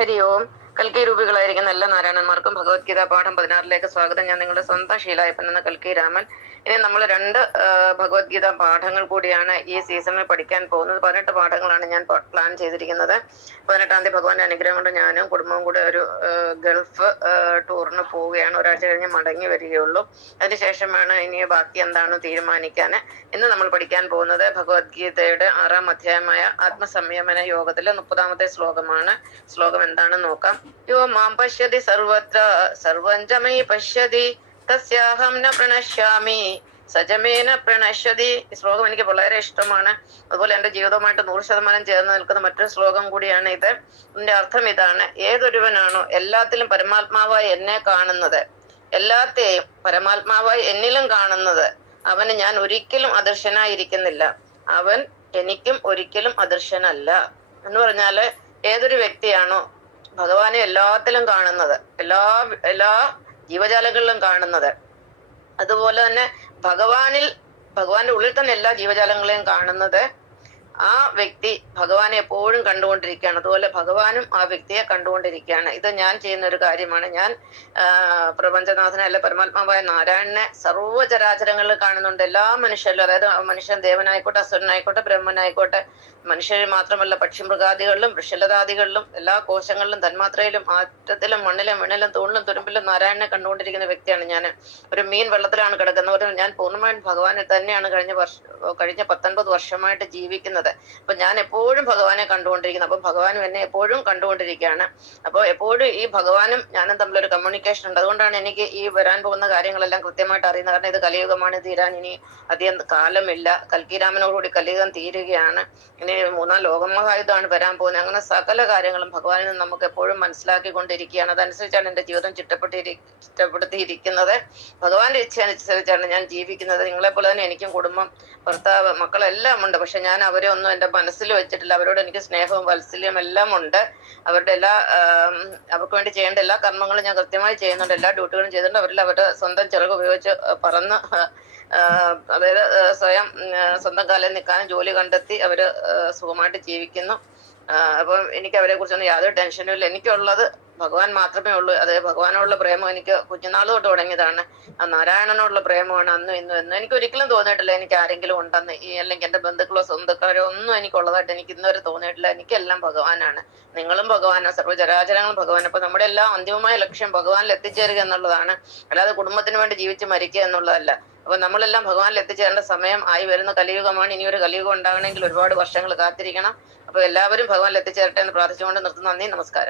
ഹരി ഓം. കൽക്കി രൂപികളായിരിക്കുന്ന എല്ലാ നാരായണന്മാർക്കും ഭഗവത്ഗീത പാഠം 16 സ്വാഗതം. ഞാൻ നിങ്ങളുടെ സ്വന്തം ഷീലായപ്പൻ എന്ന കൽക്കി രാമൻ. ഇനി നമ്മൾ രണ്ട് ഭഗവത്ഗീത പാഠങ്ങൾ കൂടിയാണ് ഈ സീസണിൽ പഠിക്കാൻ പോകുന്നത്. 18 പാഠങ്ങളാണ് ഞാൻ പ്ലാൻ ചെയ്തിരിക്കുന്നത്. 18-ാം തീയതി ഭഗവാന്റെ അനുഗ്രഹം കൊണ്ട് ഞാനും കുടുംബവും കൂടെ ഒരു ഗൾഫ് ടൂറിന് പോവുകയാണ്. ഒരാഴ്ച കഴിഞ്ഞ് മടങ്ങി വരികയുള്ളൂ. അതിനുശേഷമാണ് ഇനി ബാക്കി എന്താണ് തീരുമാനിക്കാൻ. ഇന്ന് നമ്മൾ പഠിക്കാൻ പോകുന്നത് ഭഗവത്ഗീതയുടെ 6-ാം അധ്യായമായ ആത്മസംയമന യോഗത്തിലെ 30-ാമത്തെ ശ്ലോകമാണ്. ശ്ലോകം എന്താണെന്ന് നോക്കാം. യോ മാം പശ്യതി സർവത്ര സർവം ച മയി പശ്യതി തസ്യാഹം ന പ്രണശ്യാമി സജമേന പ്രണശ്യതി. ഈ ശ്ലോകം എനിക്ക് വളരെ ഇഷ്ടമാണ്. അതുപോലെ എന്റെ ജീവിതവുമായിട്ട് 100% ചേർന്ന് നിൽക്കുന്ന മറ്റൊരു ശ്ലോകം കൂടിയാണ് ഇത്. ഇതിന്റെ അർത്ഥം ഇതാണ്: ഏതൊരുവനാണോ എല്ലാത്തിലും പരമാത്മാവായി എന്നെ കാണുന്നത്, എല്ലാത്തെയും പരമാത്മാവായി എന്നിലും കാണുന്നത്, അവന് ഞാൻ ഒരിക്കലും അദർശനായിരിക്കുന്നില്ല, അവൻ എനിക്കും ഒരിക്കലും അദർശനല്ല. എന്ന് പറഞ്ഞാല് ഏതൊരു വ്യക്തിയാണോ ഭഗവാനെ എല്ലാത്തിലും കാണുന്നത്, എല്ലാ ജീവജാലങ്ങളിലും കാണുന്നത്, അതുപോലെ തന്നെ ഭഗവാന്റെ ഉള്ളിൽ തന്നെ എല്ലാ ജീവജാലങ്ങളെയും കാണുന്നത്, ആ വ്യക്തി ഭഗവാനെ എപ്പോഴും കണ്ടുകൊണ്ടിരിക്കുകയാണ്. അതുപോലെ ഭഗവാനും ആ വ്യക്തിയെ കണ്ടുകൊണ്ടിരിക്കുകയാണ്. ഇത് ഞാൻ ചെയ്യുന്ന ഒരു കാര്യമാണ്. ഞാൻ പ്രപഞ്ചനാഥനെ അല്ല പരമാത്മാവായ നാരായണനെ സർവ്വചരാചരങ്ങളിൽ കാണുന്നുണ്ട്. എല്ലാ മനുഷ്യരിലും, അതായത് മനുഷ്യൻ ദേവനായിക്കോട്ടെ, അസുരനായിക്കോട്ടെ, ബ്രഹ്മനായിക്കോട്ടെ, മനുഷ്യരിൽ മാത്രമല്ല പക്ഷിമൃഗാദികളിലും വൃഷലതാദികളിലും എല്ലാ കോശങ്ങളിലും തന്മാത്രയിലും ആറ്റത്തിലും മണ്ണിലും വെണ്ണിലും തൂണിലും തുരുമ്പിലും നാരായണനെ കണ്ടുകൊണ്ടിരിക്കുന്ന വ്യക്തിയാണ് ഞാൻ. ഒരു മീൻ വെള്ളത്തിലാണ് കിടക്കുന്നത്. ഞാൻ പൂർണ്ണമായും ഭഗവാനെ തന്നെയാണ് കഴിഞ്ഞ 19 വർഷമായിട്ട് ജീവിക്കുന്നത്. അപ്പൊ ഞാൻ എപ്പോഴും ഭഗവാനെ കണ്ടുകൊണ്ടിരിക്കുന്നു. അപ്പൊ ഭഗവാനും എന്നെ എപ്പോഴും കണ്ടുകൊണ്ടിരിക്കുകയാണ്. അപ്പോൾ എപ്പോഴും ഈ ഭഗവാനും ഞാനും തമ്മിലൊരു കമ്മ്യൂണിക്കേഷൻ ഉണ്ട്. അതുകൊണ്ടാണ് എനിക്ക് ഈ വരാൻ പോകുന്ന കാര്യങ്ങളെല്ലാം കൃത്യമായിട്ട് അറിയുന്നത്. കാരണം ഇത് കലിയുഗമാണ്, തീരാൻ ഇനി അധികം കാലമില്ല. കൽക്കിരാമനോടുകൂടി കലിയുഗം തീരുകയാണ്. ഇനി 3-ാം ലോകമഹായുദ്ധമാണ് വരാൻ പോകുന്നത്. അങ്ങനെ സകല കാര്യങ്ങളും ഭഗവാനിൽ നിന്ന് നമുക്ക് എപ്പോഴും മനസ്സിലാക്കിക്കൊണ്ടിരിക്കുകയാണ്. അതനുസരിച്ചാണ് എന്റെ ജീവിതം ചിട്ടപ്പെടുത്തിയിരിക്കുന്നത്. ഭഗവാന്റെ ഇച്ഛ അനുസരിച്ചാണ് ഞാൻ ജീവിക്കുന്നത്. നിങ്ങളെ പോലെ തന്നെ എനിക്കും കുടുംബം, ഭർത്താവ്, മക്കളെല്ലാം ഉണ്ട്. പക്ഷെ ഞാൻ അവരെ ഒന്നും എന്റെ മനസ്സിൽ വെച്ചിട്ടില്ല. അവരോട് എനിക്ക് സ്നേഹവും വാത്സല്യം എല്ലാം ഉണ്ട്. അവർക്ക് വേണ്ടി ചെയ്യേണ്ട എല്ലാ കർമ്മങ്ങളും ഞാൻ കൃത്യമായി ചെയ്യുന്നുണ്ട്. എല്ലാ ഡ്യൂട്ടികളും ചെയ്തിട്ടുണ്ട്. അവരിൽ അവരുടെ സ്വന്തം ചിറക് ഉപയോഗിച്ച് പറന്ന്, അതായത് സ്വന്തം കാലിൽ നിൽക്കാനും ജോലി കണ്ടെത്തി അവര് സുഖമായിട്ട് ജീവിക്കുന്നു. അപ്പം എനിക്ക് അവരെ കുറിച്ചൊന്നും യാതൊരു ടെൻഷനും ഇല്ല. എനിക്കുള്ളത് ഭഗവാൻ മാത്രമേ ഉള്ളൂ. അത് ഭഗവാനോടുള്ള പ്രേമം എനിക്ക് കുഞ്ഞുനാൾ തൊട്ട് തുടങ്ങിയതാണ്. ആ നാരായണനോടുള്ള പ്രേമമാണ് അന്നും ഇന്നും എന്നും. എനിക്ക് ഒരിക്കലും തോന്നിയിട്ടില്ല എനിക്ക് ആരെങ്കിലും ഉണ്ടെന്ന്, അല്ലെങ്കിൽ എന്റെ ബന്ധുക്കളോ സ്വന്തക്കാരോ ഒന്നും എനിക്കുള്ളതായിട്ട് എനിക്ക് ഇന്നുവരെ തോന്നിയിട്ടില്ല. എനിക്കെല്ലാം ഭഗവാനാണ്. നിങ്ങളും ഭഗവാനാണ്, സർവ്വചരാചരങ്ങളും ഭഗവാൻ. അപ്പൊ നമ്മുടെ എല്ലാ അന്തിമമായ ലക്ഷ്യം ഭഗവാനിൽ എത്തിച്ചേരുക എന്നുള്ളതാണ്, അല്ലാതെ കുടുംബത്തിന് വേണ്ടി ജീവിച്ച് മരിക്കുക എന്നുള്ളതല്ല. അപ്പൊ നമ്മളെല്ലാം ഭഗവാനിൽ എത്തിച്ചേരേണ്ട സമയം ആയി വരുന്ന കലിയുഗമാണ്. ഇനിയൊരു കലിയുഗം ഉണ്ടാകണമെങ്കിൽ ഒരുപാട് വർഷങ്ങൾ കാത്തിരിക്കണം. അപ്പൊ എല്ലാവരും ഭഗവാനിൽ എത്തിച്ചേരട്ടെ എന്ന് പ്രാർത്ഥിച്ചുകൊണ്ട് നിർത്തുന്നു. നന്ദി, നമസ്കാരം.